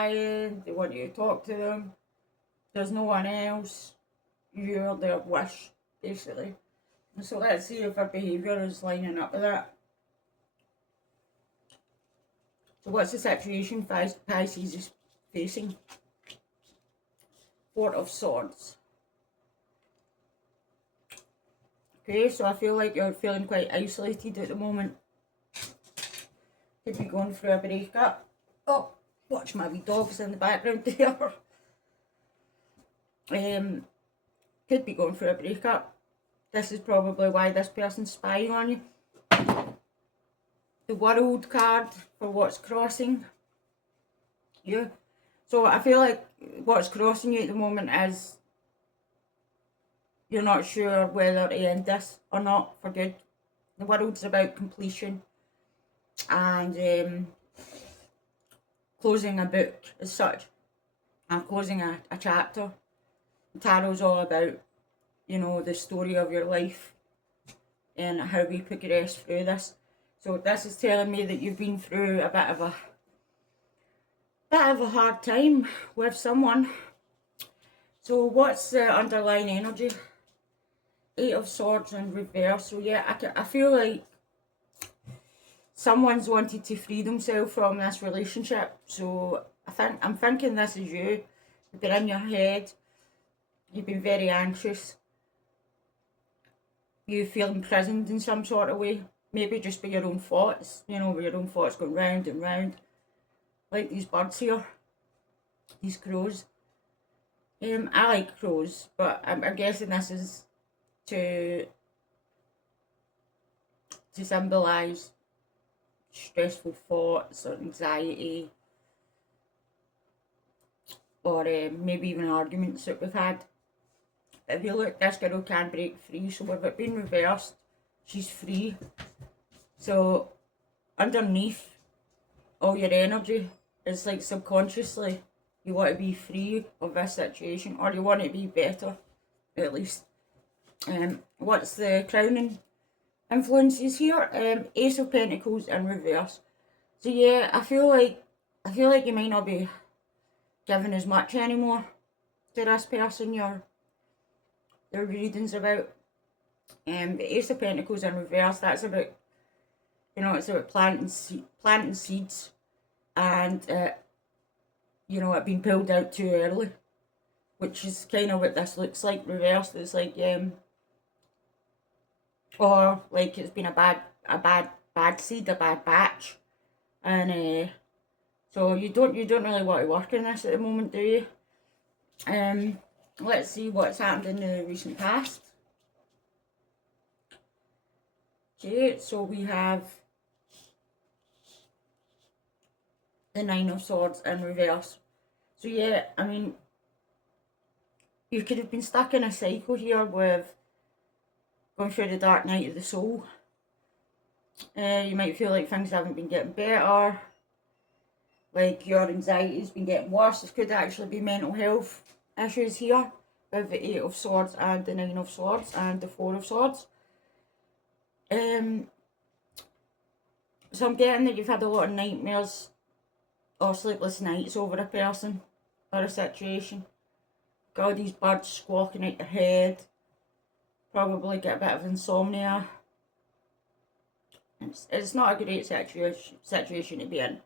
crying, they want you to talk to them, there's no one else, you're their wish, basically. So let's see if our behaviour is lining up with that. So what's the situation Pisces is facing? Four of Swords. Okay, so I feel like you're feeling quite isolated at the moment. Could be going through a breakup. Oh, watch my wee dogs in the background there. Could be going through a breakup. This is probably why this person's spying on you. The World card for what's crossing you. So I feel like what's crossing you at the moment is you're not sure whether to end this or not for good. The World's about completion and closing a book as such, and closing a chapter. Tarot's all about, you know, the story of your life and how we progress through this. So this is telling me that you've been through a bit of a hard time with someone. So what's the underlying energy? Eight of Swords in reverse. So yeah, I feel like someone's wanted to free themselves from this relationship. So I'm thinking this is you. You've been in your head. You've been very anxious. You feel imprisoned in some sort of way. Maybe just by your own thoughts. You know, with your own thoughts going round and round. Like these birds here. These crows. I like crows, but I'm guessing this is to symbolise stressful thoughts or anxiety, or maybe even arguments that we've had. If you look, this girl can break free, so with it being reversed, she's free. So underneath all your energy, it's like subconsciously you want to be free of this situation, or you want it to be better, at least. What's the crowning influences here? Ace of Pentacles in reverse. So yeah, I feel like you might not be giving as much anymore to this person your readings about. The Ace of Pentacles in reverse, that's about, you know, it's about planting seeds, and you know, it being pulled out too early, which is kind of what this looks like reversed. It's like or like it's been a bad seed, a bad batch, and so you don't really want to work in this at the moment, do you? Let's see what's happened in the recent past. Okay, so we have the Nine of Swords in reverse. So yeah, I mean, you could have been stuck in a cycle here with going through the dark night of the soul. You might feel like things haven't been getting better, like your anxiety's been getting worse. This could actually be mental health issues here with the Eight of Swords and the Nine of Swords and the Four of Swords. So I'm getting that you've had a lot of nightmares or sleepless nights over a person or a situation. Got all these birds squawking at your head. Probably get a bit of insomnia. It's not a great situation to be in.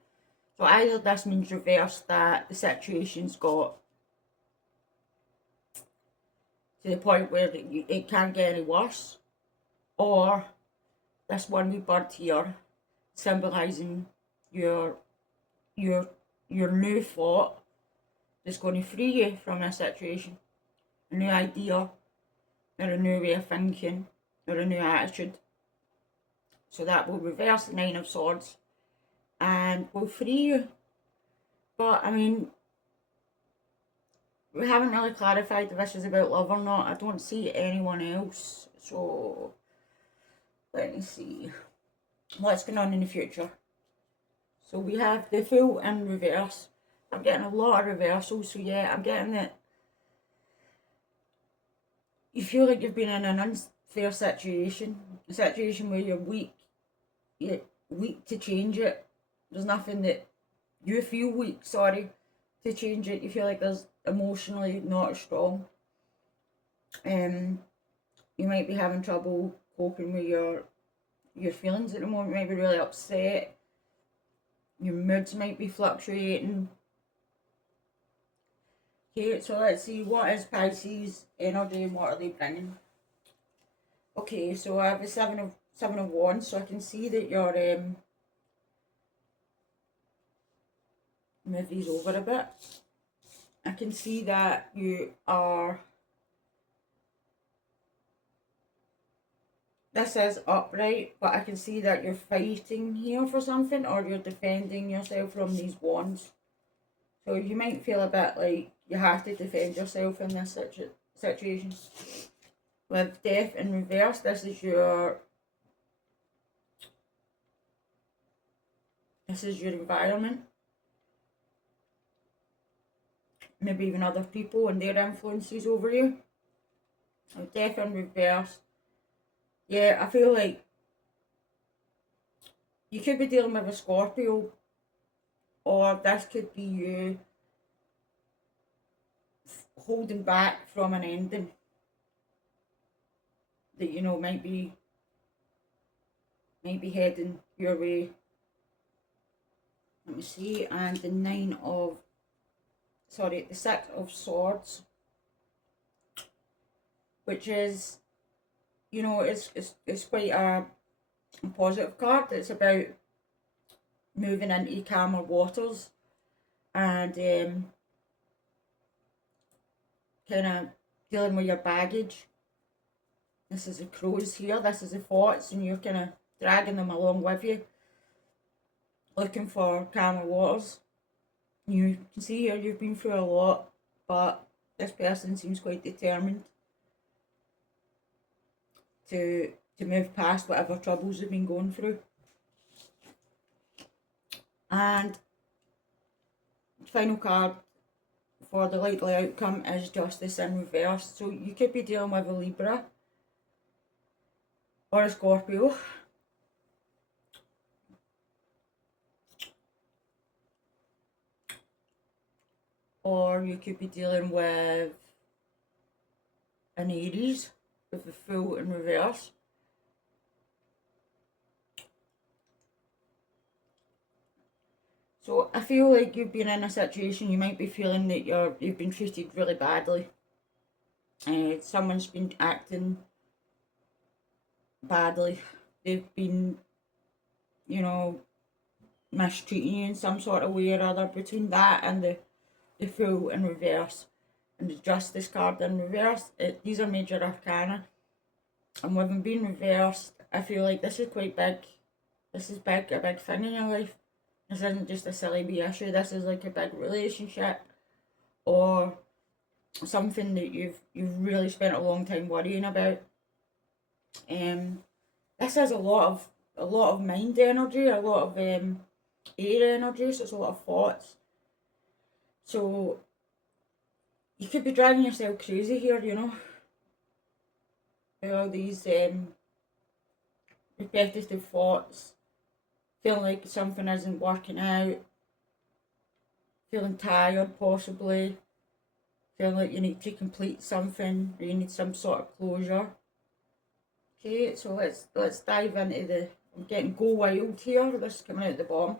So either this means reverse, that the situation's got to the point where it can't get any worse, or this one wee bird here symbolising your new thought is going to free you from this situation. A new idea, or a new way of thinking, or a new attitude. So that will reverse the Nine of Swords and will free you. But I mean, we haven't really clarified if this is about love or not. I don't see anyone else. So let me see what's going on in the future. So we have the Fool in reverse. I'm getting a lot of reversals. So yeah, I'm getting that you feel like you've been in an unfair situation. A situation where you're weak to change it. There's nothing that you feel weak, sorry. to change it. You feel like there's emotionally not as strong. You might be having trouble coping with your feelings at the moment. You might be really upset. Your moods might be fluctuating. Okay, so let's see, what is Pisces energy and what are they bringing? Okay, so I have a seven of wands, so I can see that you're move these over a bit. I can see that you are, this is upright, but I can see that you're fighting here for something, or you're defending yourself from these wands. So you might feel a bit like you have to defend yourself in this situation. With death in reverse, this is your environment. Maybe even other people and their influences over you. With death in reverse, yeah, I feel like you could be dealing with a Scorpio, or this could be you holding back from an ending that you know might be heading your way. Let me see, and the Six of Swords, which is, you know, it's quite a positive card. It's about moving into calmer waters and kind of dealing with your baggage. This is the crows here, this is the thoughts, and you're kind of dragging them along with you, looking for calmer waters. You can see here you've been through a lot, but this person seems quite determined to move past whatever troubles they've been going through. And final card for the likely outcome is Justice in reverse. So you could be dealing with a Libra or a Scorpio. Or you could be dealing with an Aries with the Fool in reverse. So I feel like you've been in a situation, you might be feeling that you've been treated really badly. Someone's been acting badly. They've been, you know, mistreating you in some sort of way or other. Between that and the Fool in reverse and the Justice card in reverse, these are major arcana. And with them being reversed, I feel like this is quite big. This is a big thing in your life. This isn't just a silly wee issue. This is like a big relationship, or something that you've really spent a long time worrying about. This has a lot of mind energy, a lot of air energy, so it's a lot of thoughts. So you could be driving yourself crazy here, you know. All these repetitive thoughts, feeling like something isn't working out, feeling tired possibly, feeling like you need to complete something or you need some sort of closure. Okay, so let's dive into the, I'm getting go wild here, this is coming out the bottom.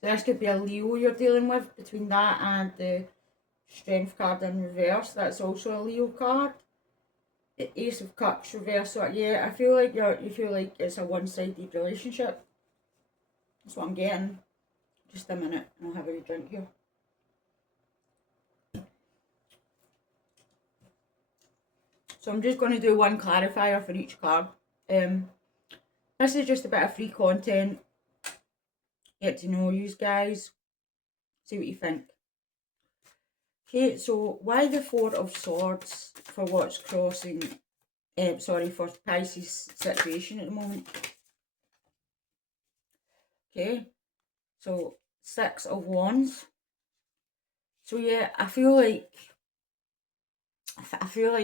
So this could be a Leo you're dealing with. Between that and the Strength card in reverse, that's also a Leo card. The Ace of Cups reverse, so yeah, I feel like you feel like it's a one-sided relationship. That's what I'm getting. Just a minute, and I'll have a wee drink here. So I'm just going to do one clarifier for each card. This is just a bit of free content. Get to know you guys. See what you think. Okay, so why the Four of Swords for what's crossing, for Pisces situation at the moment. Okay, so Six of Wands. So yeah, I feel like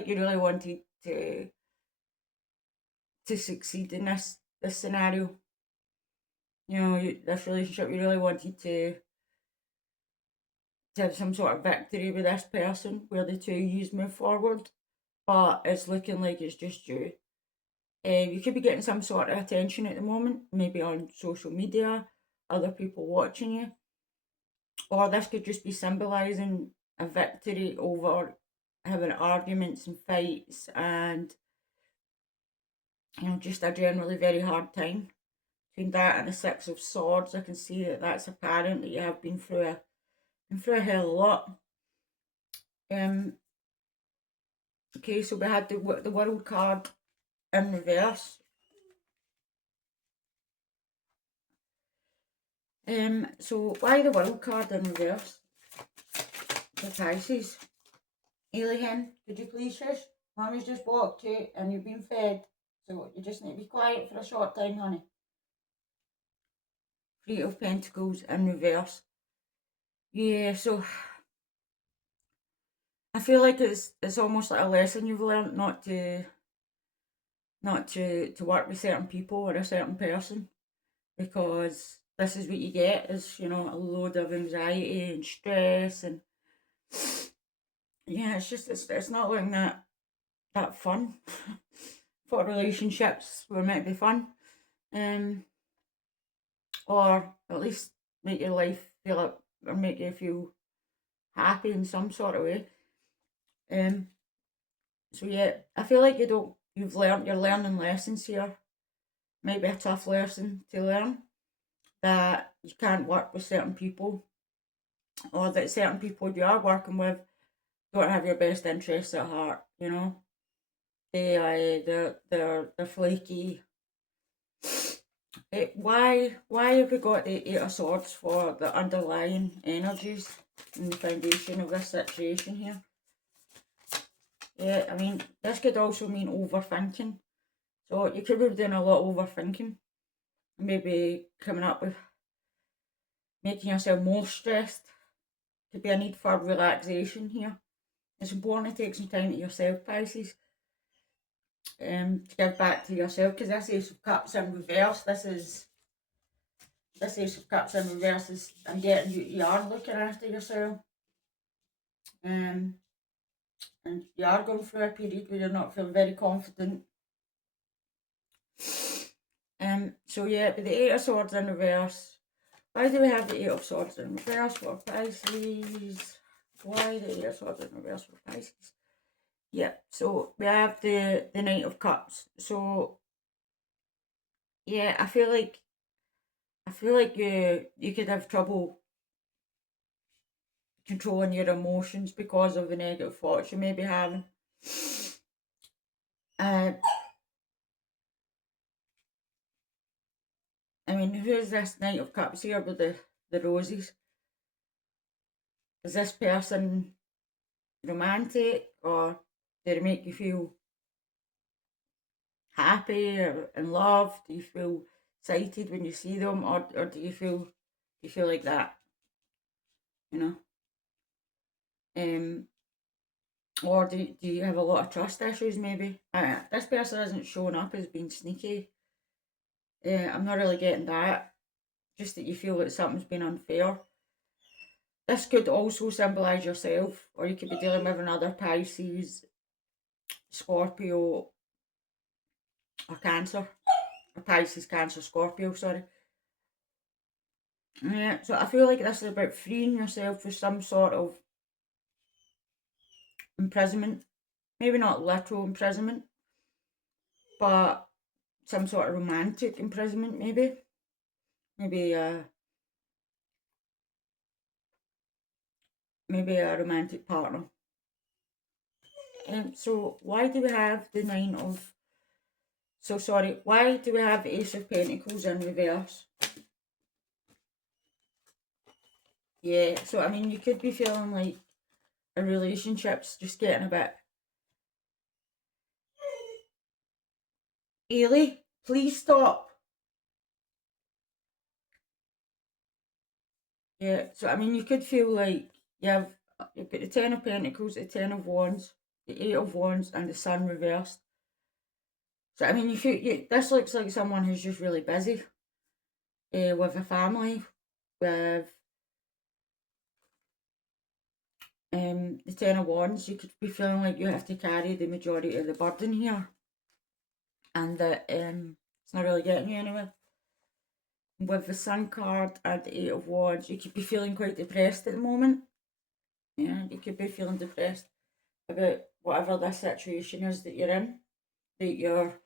you really wanted to succeed in this scenario. You know, this relationship, you really wanted to to have some sort of victory with this person where the two years move forward, but it's looking like it's just you. You could be getting some sort of attention at the moment, maybe on social media, other people watching you, or this could just be symbolising a victory over having arguments and fights and just a generally very hard time. Between that and the Six of Swords, I can see that that's apparent that you have been through a hell of a lot. Okay, so we had the World card in reverse. So why the World card in reverse? The Pisces. Alien, could you please shush? Mommy's just walked you and you've been fed, so you just need to be quiet for a short time, honey. Three of Pentacles in reverse. Yeah, so I feel like it's almost like a lesson you've learned not to work with certain people or a certain person, because this is what you get is a load of anxiety and stress, and yeah, it's not looking that fun. For relationships were meant to be fun, or at least make your life feel like, or make you feel happy in some sort of way. So yeah, I feel like you're learning lessons here. Might be a tough lesson to learn, that you can't work with certain people, or that certain people you are working with don't have your best interests at heart. They're flaky. Why have we got the Eight of Swords for the underlying energies and the foundation of this situation here? Yeah, I mean, this could also mean overthinking. So you could be doing a lot of overthinking. Maybe coming up with making yourself more stressed. Could be a need for relaxation here. It's important to take some time to yourself, Pisces. To give back to yourself, because this Ace of Cups in reverse, this Ace of Cups in reverse is, I'm getting you are looking after yourself. And you are going through a period where you're not feeling very confident. So yeah, with the Eight of Swords in reverse, why do we have the Eight of Swords in reverse for Pisces? Why the Eight of Swords in reverse for Pisces? Yeah, so we have the Knight of Cups. So yeah, I feel like you could have trouble controlling your emotions because of the negative thoughts you may be having. I mean, who's this Knight of Cups here with the roses? Is this person romantic, or do they make you feel happy or in love? Do you feel excited when you see them, or do you feel like that? You know? Or do you have a lot of trust issues maybe? This person isn't showing up as being sneaky. I'm not really getting that. Just that you feel that something's been unfair. This could also symbolise yourself, or you could be dealing with another Pisces, Scorpio, or Cancer. Or Pisces, Cancer, Scorpio, sorry. Yeah, so I feel like this is about freeing yourself from some sort of imprisonment. Maybe not literal imprisonment, but some sort of romantic imprisonment, maybe. Maybe a romantic partner. So why do we have the Nine of... So sorry, why do we have the Ace of Pentacles in reverse? Yeah, so I mean, you could be feeling like a relationship's just getting a bit... Ailey, please stop. Yeah, so I mean, you could feel like you've got the Ten of Pentacles, the Ten of Wands, the Eight of Wands, and the Sun reversed. So I mean, this looks like someone who's just really busy, with a family, with The Ten of Wands, you could be feeling like you have to carry the majority of the burden here, and that it's not really getting you anywhere. With the Sun card and the Eight of Wands, you could be feeling quite depressed at the moment. Yeah, you could be feeling depressed about whatever this situation is that you're in, that you're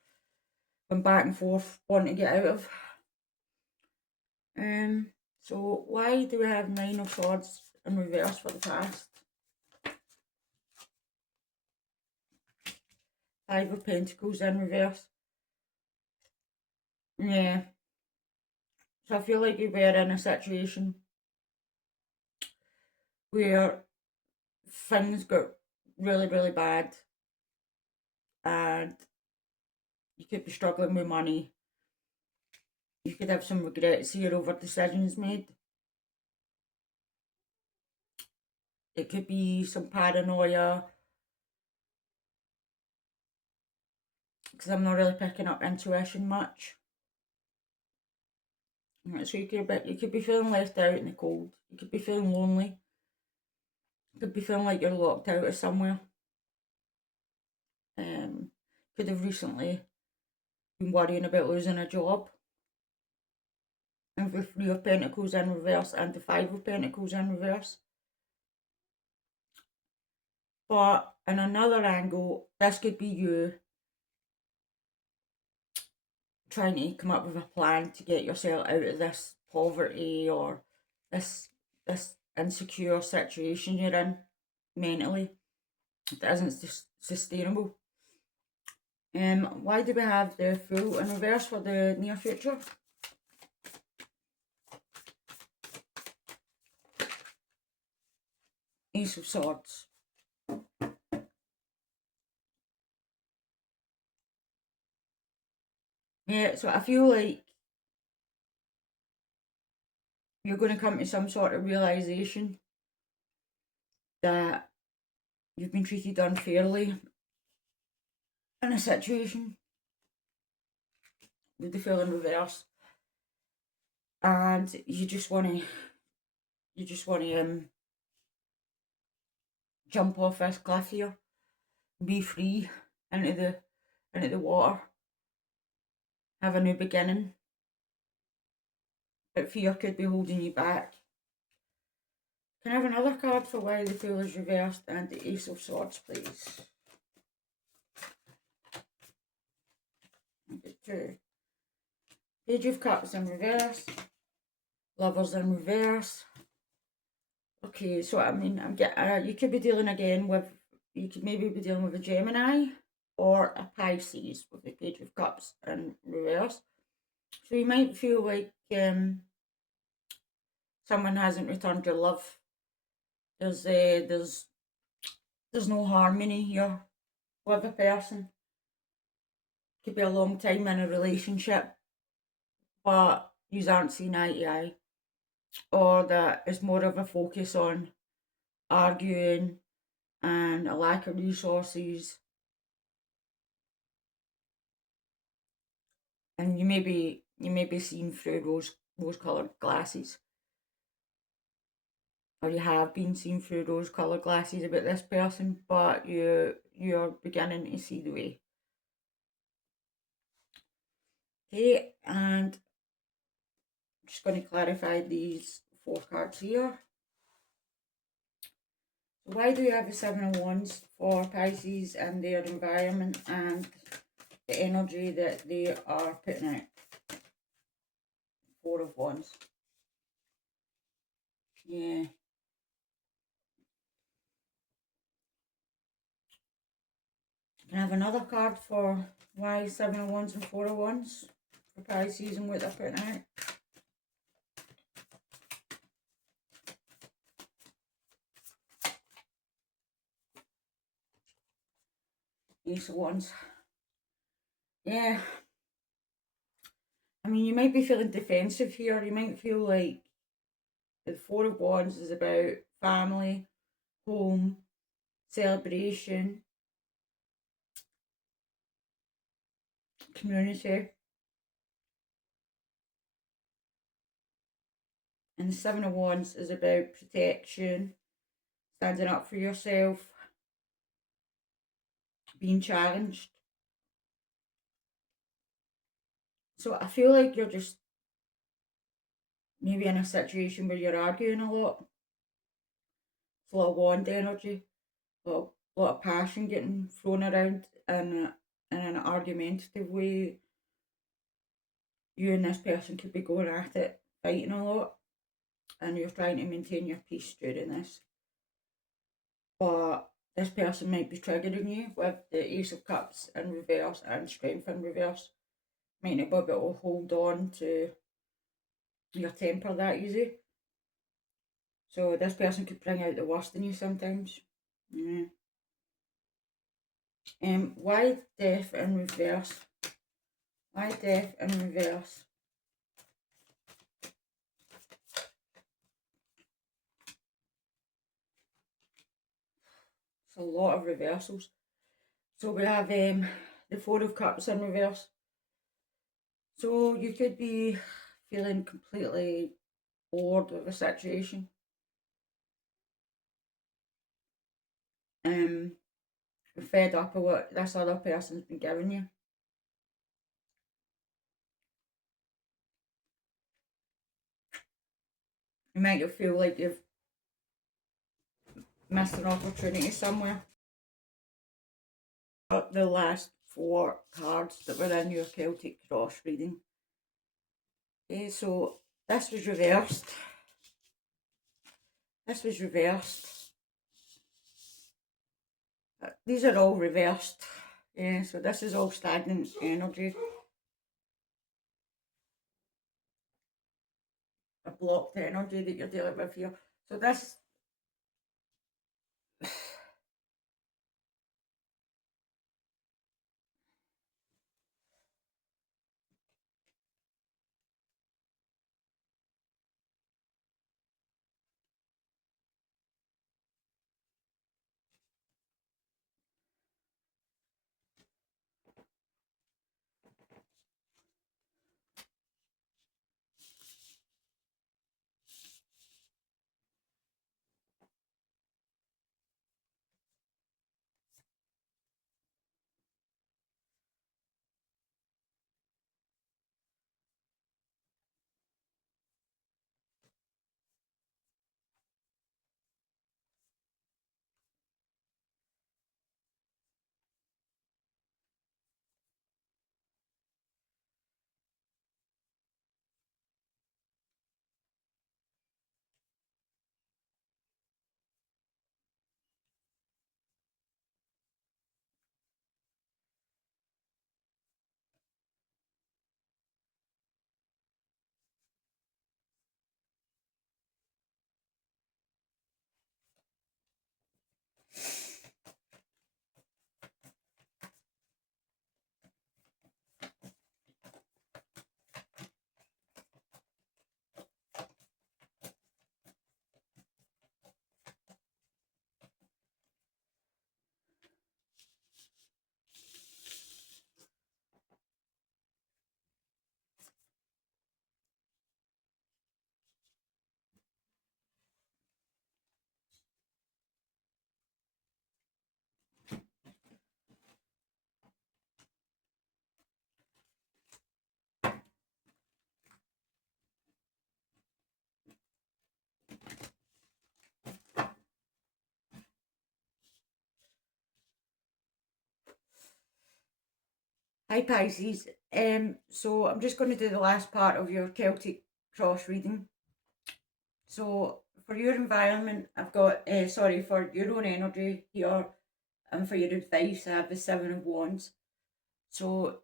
going back and forth wanting to get out of. So why do we have Nine of Swords in reverse for the past? Five of Pentacles in reverse. Yeah. So I feel like you were in a situation where things got really, really bad and you could be struggling with money. You could have some regrets here over decisions made. It could be some paranoia, because I'm not really picking up intuition much. So you could be feeling left out in the cold. You could be feeling lonely. You could be feeling like you're locked out of somewhere. Could have recently been worrying about losing a job. And the Three of Pentacles in reverse and the Five of Pentacles in reverse. But in another angle, this could be you trying to come up with a plan to get yourself out of this poverty or this insecure situation you're in mentally that isn't sustainable. Why do we have the Fool in reverse for the near future? Ace of Swords. Yeah, so I feel like you're going to come to some sort of realisation that you've been treated unfairly in a situation with the Fool in reverse, and you just want to jump off this cliff here, be free into the water, have a new beginning, but fear could be holding you back. Can I have another card for why the Fool is reversed and the Ace of Swords, please? Number two. Page of Cups in reverse. Lovers in reverse. Okay, so I mean, you could be dealing again with, you could maybe be dealing with a Gemini or a Pisces with the Page of Cups in reverse. So you might feel like someone hasn't returned your love. There's no harmony here with a person. Could be a long time in a relationship, but you aren't seeing eye to eye, or that it's more of a focus on arguing and a lack of resources, and you may be seeing through rose coloured glasses, or you have been seeing through rose coloured glasses about this person, but you're beginning to see the way. Okay, and I'm just going to clarify these 4 cards here. So why do you have the Seven of Wands for Pisces and their environment and the energy that they are putting out? 4 of Wands. Yeah. Can I have another card for why 7 of Wands and 4 of Wands for Pisces and what they're putting out? Ace of Wands. Yeah. I mean, you might be feeling defensive here. You might feel like the 4 of Wands is about family, home, celebration, community. And the Seven of Wands is about protection, standing up for yourself, being challenged. So I feel like you're just maybe in a situation where you're arguing a lot. It's a lot of wand energy, a lot of passion getting thrown around in an argumentative way. You and this person could be going at it, fighting a lot, and you're trying to maintain your peace during this. But this person might be triggering you with the Ace of Cups in reverse and Strength in reverse. Might not be able to hold on to your temper that easy. So this person could bring out the worst in you sometimes. Yeah. Why death in reverse? Why death in reverse? It's a lot of reversals. So we have the Four of Cups in reverse. So you could be feeling completely bored with a situation. Fed up with what this other person's been giving you. You might feel like you've missed an opportunity somewhere. The last four cards that were in your Celtic cross reading. Okay, so this was reversed. This was reversed. These are all reversed. Yeah, so this is all stagnant energy. A blocked energy that you're dealing with here. So this Hi Pisces. So I'm just going to do the last part of your Celtic cross reading. So for your environment, I've got for your own energy here, and for your advice, I have the Seven of Wands. So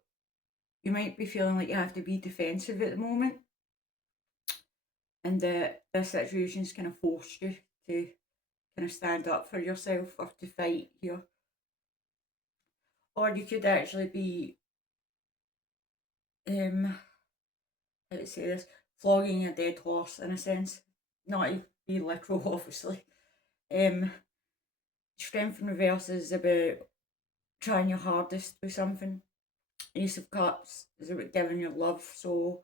you might be feeling like you have to be defensive at the moment, and this situation's kind of forced you to kind of stand up for yourself or to fight here. Or you could actually be how to say this, flogging a dead horse in a sense. Not to be literal, obviously. Um, Strength in reverse is about trying your hardest with something. Ace of Cups is about giving your love. So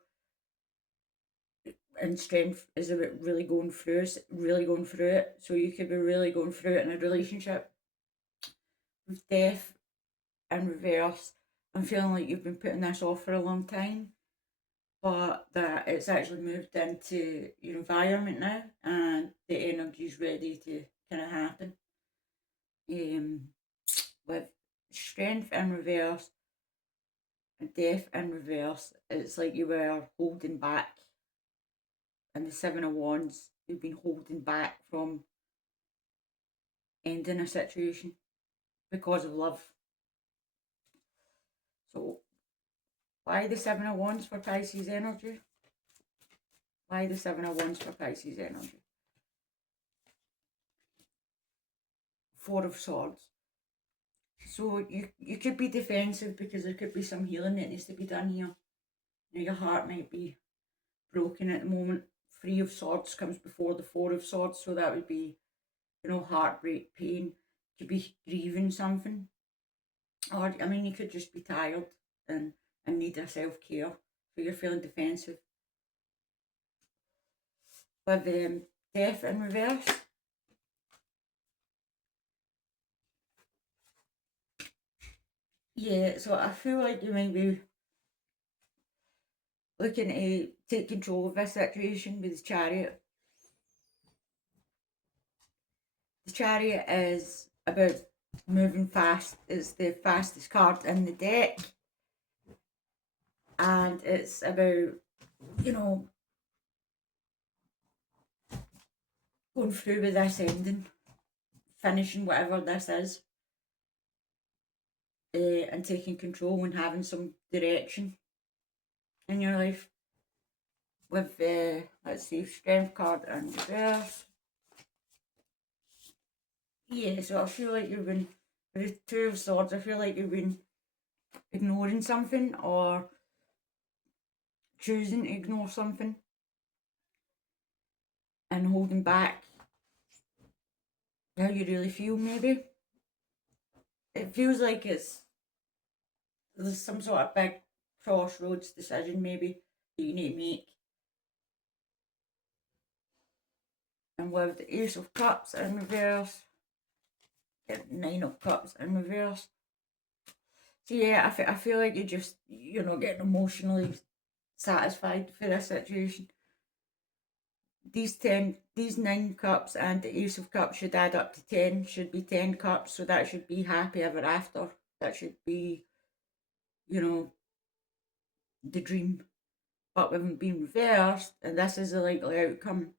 and strength is about really going through it. So you could be really going through it in a relationship. With death in reverse, I'm feeling like you've been putting this off for a long time, but that it's actually moved into your environment now, and the energy's ready to kind of happen. Um, with strength in reverse and death in reverse, it's like you were holding back, and the Seven of Wands, you've been holding back from ending a situation because of love. So, why the Seven of Wands for Pisces energy? Why the Seven of Wands for Pisces energy? Four of Swords. So you could be defensive because there could be some healing that needs to be done here. Your heart might be broken at the moment. Three of Swords comes before the Four of Swords, so that would be, heartbreak, pain. You could be grieving something, or I mean, you could just be tired and need a self care, so you're feeling defensive. With death in reverse, yeah. So I feel like you might be looking to take control of this situation with the Chariot. The Chariot is about moving fast. It's the fastest card in the deck, and it's about, going through with this ending, finishing whatever this is, and taking control and having some direction in your life. With let's see, Strength card and reverse. Yeah, so I feel like you've been, with the Two of Swords, I feel like you've been ignoring something or choosing to ignore something and holding back how you really feel, maybe. It feels like there's some sort of big crossroads decision, maybe, that you need to make. And with the Ace of Cups in reverse, Nine of Cups in reverse. So yeah, I feel like you're not getting emotionally satisfied for this situation. These 9 cups and the Ace of Cups should add up to 10. Should be 10 cups, so that should be happy ever after. That should be, you know, the dream. But with them being reversed, and this is a likely outcome,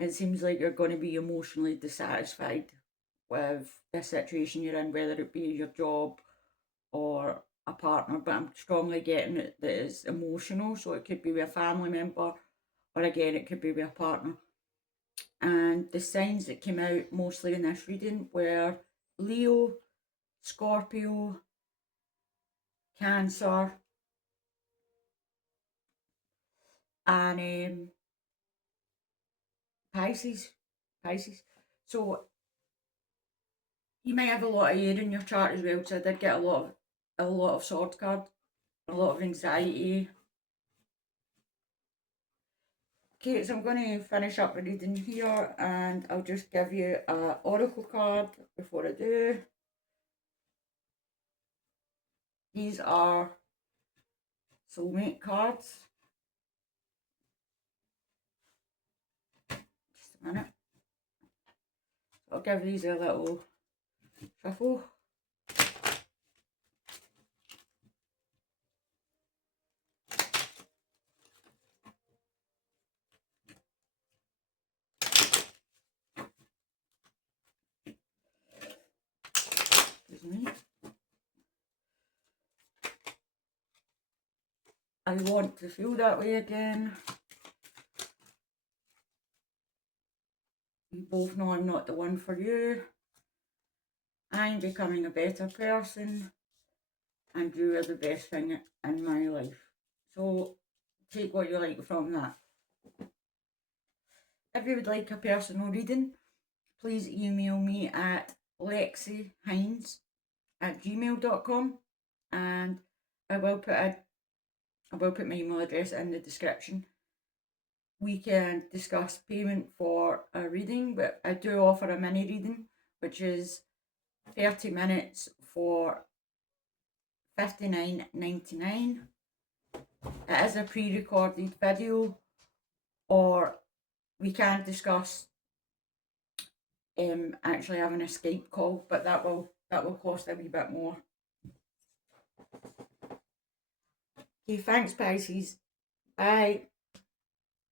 it seems like you're going to be emotionally dissatisfied with the situation you're in, whether it be your job or a partner. But I'm strongly getting it that it's emotional, so it could be with a family member, or again, it could be with a partner. And the signs that came out mostly in this reading were Leo, Scorpio, Cancer, and Pisces. Pisces. So you might have a lot of air in your chart as well. So I did get a lot of sword card, a lot of anxiety. Okay, so I'm going to finish up the reading here, and I'll just give you an oracle card before I do. These are soulmate cards. Just a minute. I'll give these a little shuffle. Excuse me. I want to feel that way again. You both know I'm not the one for you. I'm becoming a better person, and you are the best thing in my life. So take what you like from that. If you would like a personal reading, please email me at lexyhinds@gmail.com, and I will put my email address in the description. we can discuss payment for a reading, but I do offer a mini reading, which is 30 minutes for $59.99. It is a pre-recorded video, or we can discuss actually having a Skype call, but that will cost a wee bit more. Okay, thanks Pisces. Bye.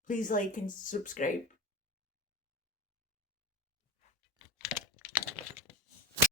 Please like and subscribe.